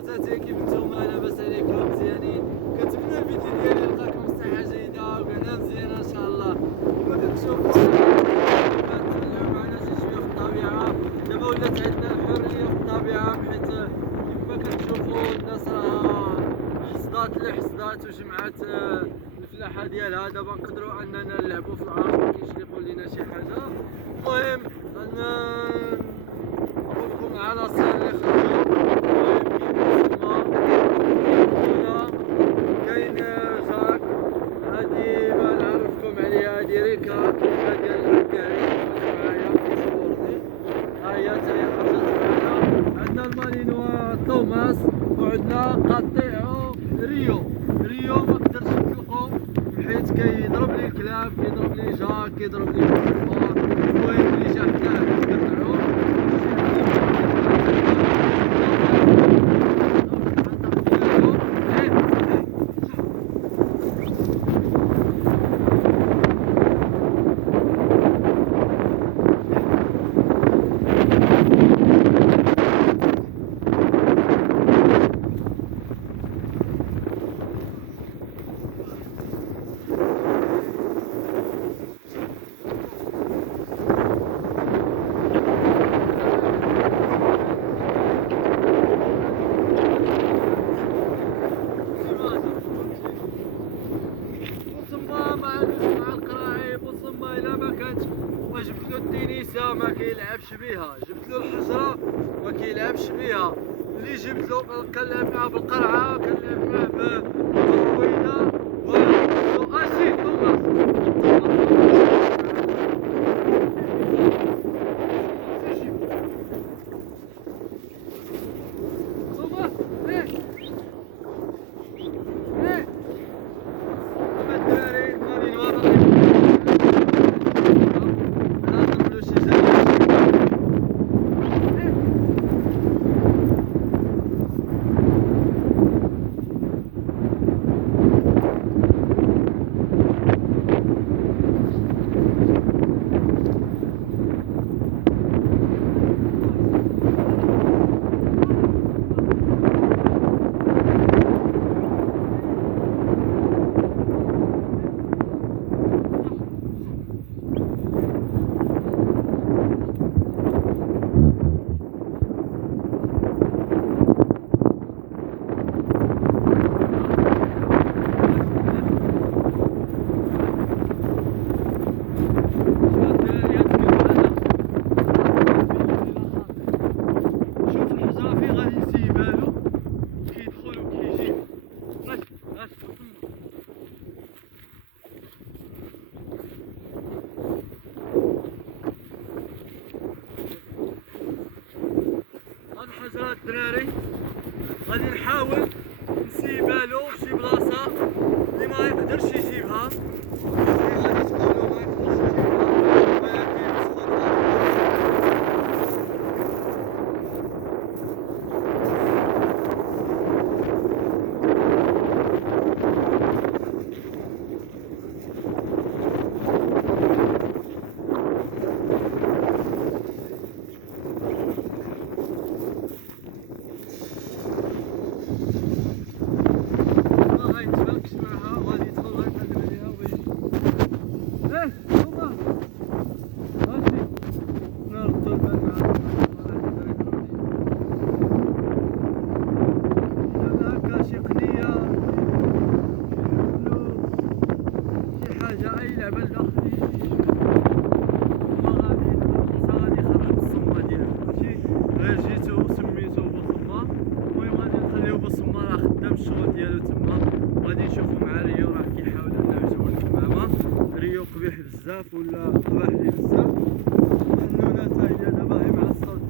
خواتاتي كيف نتوما لاباس عليكم مزيانين؟ كنتمنى الفيديو ديالي يلقاكم بصحة جيدة وكذا مزيانة ان شاء الله. كما كتشوفوا اليوم معنا شوية في الطبيعة. دابا ولات عندنا الحرية في الطبيعة حيت كما كتشوفوا الناس راه حصدات اللي حصدات وجمعات الفلاحة ديالها. دابا نقدروا اننا نلعبوا في الارض مكاينش اللي يقول لنا شي حاجة. المهم نقولكم العناصر اللي خرجوا. كاين جاك، هادي ما نعرفكم عليها، هادي ريكا كيفا ديال الكاري معايا كيصورني. ها هي حتى هي خرجت معانا. عندنا المالينوا توماس وعندنا قطيعو ريو ما قدرش نطلقو حيت كيضرب لي الكلاب، كيضرب لي جاك، كيضرب لي الكبار. المهم اللي جا حداه باش كنعوم جبت له التنيسه ما كيلعبش بها، جبت له الحجره ما كيلعبش بها، اللي جبت له كنلعب معاه بالقرعه، كنلعب معاه بالرويده و ازيد الحجرات. الدراري غادي نحاول نسيبالو فشي بلاصه اللي ما يقدرش يجيبها، غادي تقولوا ما يقدرش يجيبها الشغل ديالو تما. غادي نشوفو مع ريو راه كيحاول انه يجبر الكمامه. ريو قبيح بزاف ولا قباح لي بزاف. حنونه تا هي دابا هي مع الصوت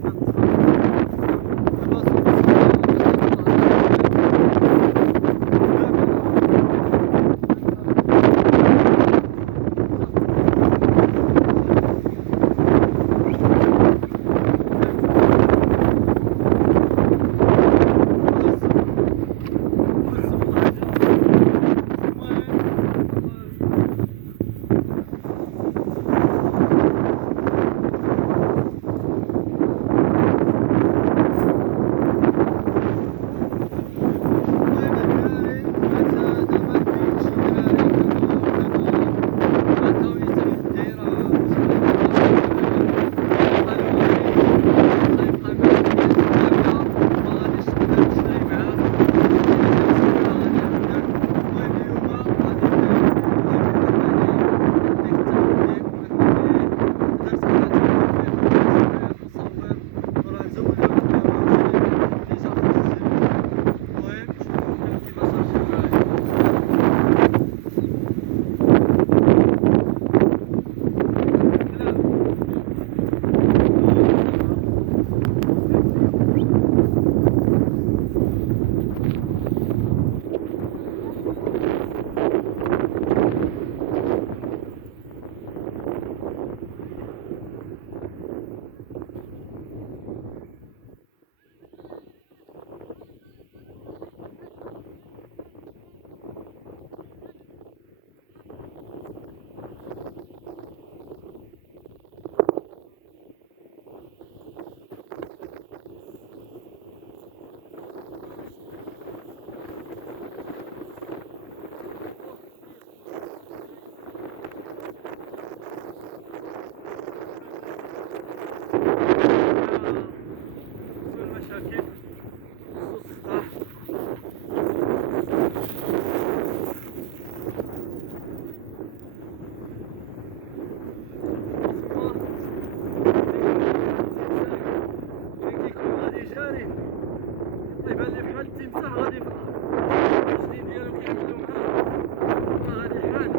السطح. فين كيكون غادي جاري يبان لي بحال التمساح غادي في الارض، الجديد ديالو كيعملو معاه ما غادي يحال.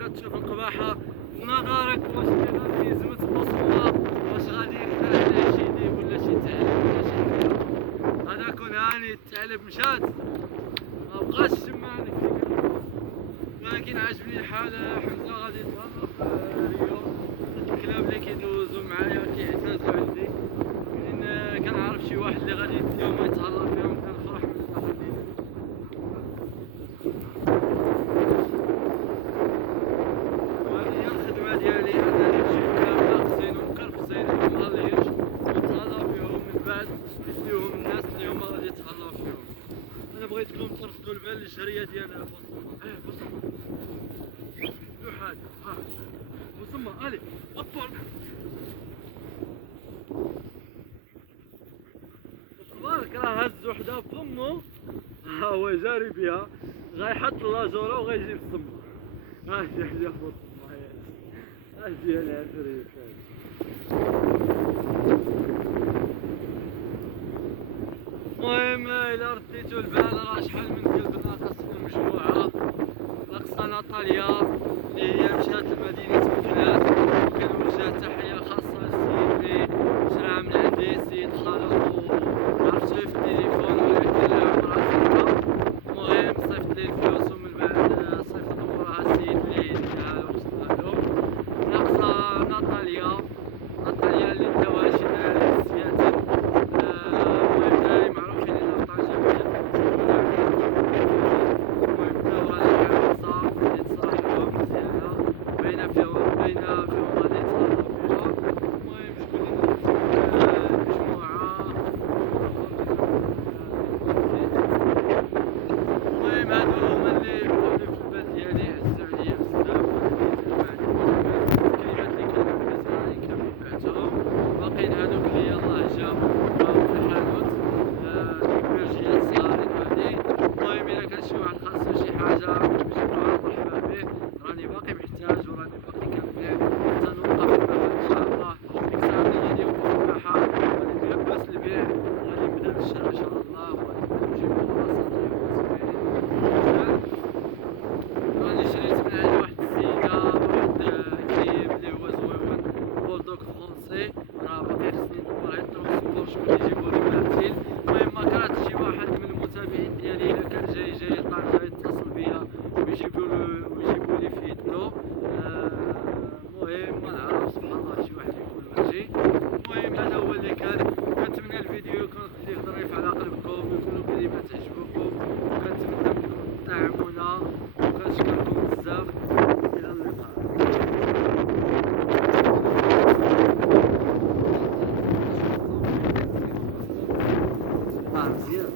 كتشوف القباحة في نظرك، واش غادي زمت بوصلة، واش غادي يرتاح له شي ديب ولا شي ثعلب ولا شي حاجة. هذا كون هاني الثعلب مشات مبقاش تما هانيك، ولكن عجبني الحال. حمزة غادي يتهلا في ريو، الكلاب اللي كيدوزو معايا كيعتازو عندي، منين كنعرف شي واحد اللي غادي يديهم يتهلا فيهم كنفرح بالفرحة ديالي. وهذه هي الخدمة ديالي، أنني نجيب كلاب ناقصين ومكرفسين ومهلينش الجريه ديال بوسما. بوسما لوح هذا بوسما. الي ابر تبارك راه هز وحده بفمو، ها هو جاري بها، غيحط لاجوره وغيجيب السما. هادي حاجه بوسما، هادي العفريت. المهم الى رديتو البال راه شحال من كلب ناقص في المجموعه. ناقصه ناتاليا اللي هي مشات لمدينه الكلاب. كنوجه تحيه خاصه للسيد اللي شراها من عندي، السيد خالد، عرفتو في التليفون ولكن لا عمرها صدقه. المهم صيفط لي الفلوس ومن بعد صيفط موراها السيد اللي داها وصلنا. ناقصه ناتاليا اللي داوها شي دراري في سياتل. المهم دراري معروفين هنا في طنجة. المهم داوها العروسة اللي تصرحلهم مزيانة، باينة فيهم غادي يتهلاو فيها. المهم شكون اللي المجموعة. المهم هادو هما اللي بقاو لي في البال ديالي، عزو عليا بزاف. الكلمات اللي كنلبس راني كامل بعتهم، باقيين هادوك اللي يلاه جابو في الحانوت، البرجيات صغارين هادي. المهم الا كان شي واحد خاصو شي حاجة جيبوها مرحبا به، راني باقي محتاج وراني باقي كنبيع حتى نوقف البحر ان شاء الله. ديك الساعة اللي غادي نوقف البحر غادي نلبس البيع، غادي نبدا بالشراء ان شاء الله، وغادي نجيبو راسات زوينين. راني شريت من عند واحد السيدة واحد كليب اللي هو زويون، بولدوغ فرونسي، راه باقي خصني ندور غير الترونسبور شكون يجيبولي من التيل. المهم ما كرهتش شي واحد من المتابعين ديالي الا كان جاي لطنجة يتصل بيا ويجيبولي في يدو. المهم ما نعرف سبحان الله شي واحد يكون ماشي. المهم هذا هو اللي كنتمنى الفيديو يكون خفيف ظريف على قلبكم، يكونوا كلمات تعجبكم، وكنتمنى منكم تدعمونا، وكنشكركم بزاف. الى اللقاء. مزيان.